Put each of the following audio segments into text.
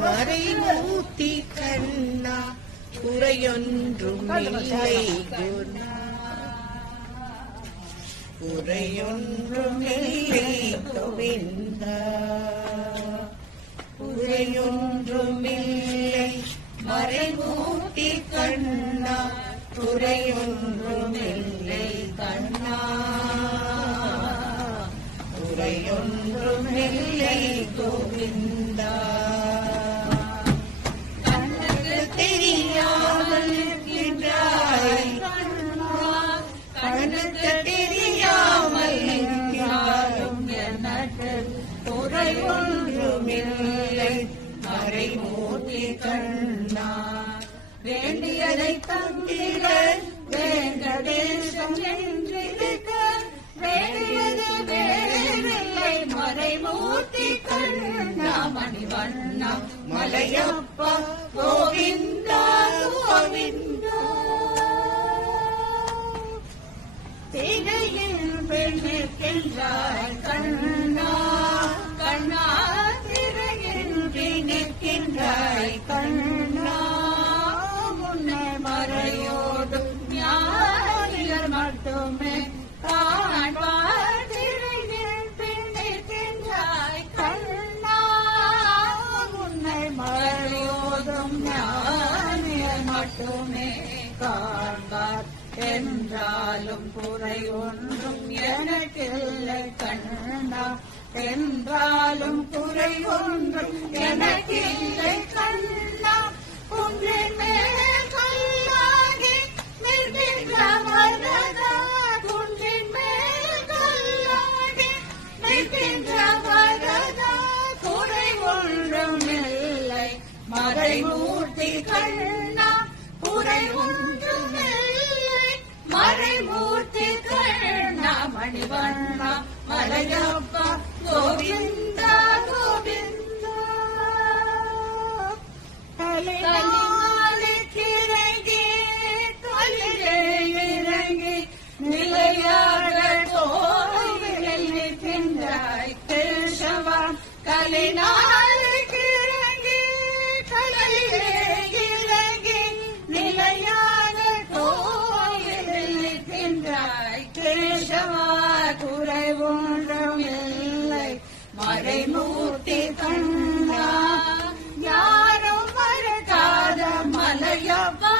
மறைமூர்த்தி கண்ணா குறையொன்றும் இல்லை குணா குறையொன்றும் இல்லை கோவிந்தா குறையொன்றும் இல்லை மறைமூர்த்தி கண்ணா குறையொன்றும் இல்லை கண்ணா குறையொன்றும் இல்லை கோவிந்தா கண்ணுக்கு தெரியாமல் இருக்கின்றாய் கண்ணுக்கு தெரியாமல் இருக்கிறாயும் எனக்கு குறையொன்றும் இல்லை மறைமூர்த்தி கண்ணா வேண்டியதை தந்திட வேங்கடேசம் என்றிருக்க வேண்டியது வேறில்லை மறைமூர்த்தி கண்ணா மணிவண்ணா மலையப்பா கோவிந்தா கோவிந்தா திரையில் பெண்ணிருக்கின்றாய் கண்ணா கண்ணா திரையில் நிற்கின்றாய் கண்ணா முன்னே மறையோடும் ஞானிகள் மட்டுமே காண்பார் திரையில் பெண்ணிருக்கின்றாய் கண்ணா முன்னே மறையோடும் ஞானிகள் மட்டுமே காண்பார் என்றாலும் குறை ஒன்றும் எனக்கில்லை கண்ணா என்றாலும் குறை ஒன்றும் எனக்கில்லை கண்ணா குன்றின் மேல் கல்லாகி நிற்கின்ற வரதா குன்றின் மேல் கல்லாகி நிற்கின்ற வரதா குறை ஒன்றும் இல்லை மறைமூர்த்தி கண்ணா குறை ஒன்றும் இல்லை மறைமூர்த்தி கண்ணா மணிவண்ணா மலையப்பா கோவிந்தா கோவிந்தா கலிமாலிக்கிறங்கி கலிலே இறங்கி நிலையாட கோவிலில் நிற்கின்றாய் கேசவா கலினாலிக்கிறங்கி கலிலே இறங்கி நிலையாட கோவிலில் நிற்கின்றாய் கேசவா குறை ஒன்றும் இல்லை மறைமூர்த்தி கண்ணா யாரும் மறக்காத மலையப்பா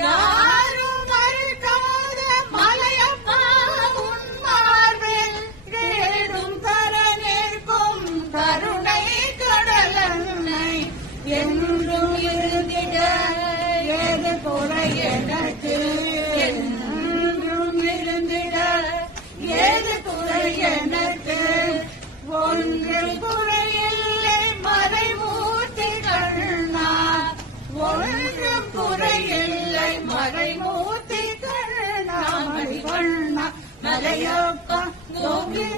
யாரும் மறக்காத மலையப்பா உன் மார்பில் ஏதும் தர நிற்கும் கருணை கடலன்னை என்றும் இருந்திட ஏது குறை எனக்கு என்றும் இருந்திட ஏது குறை எனக்கு ஒன்று குறையில்லை மறைமூர்த்தி கண்ணா ஒன்றும் குறையில்லை மறைமூர்த்தி கண்ணா மணிவண்ணா மலையப்பா கோவிந்தா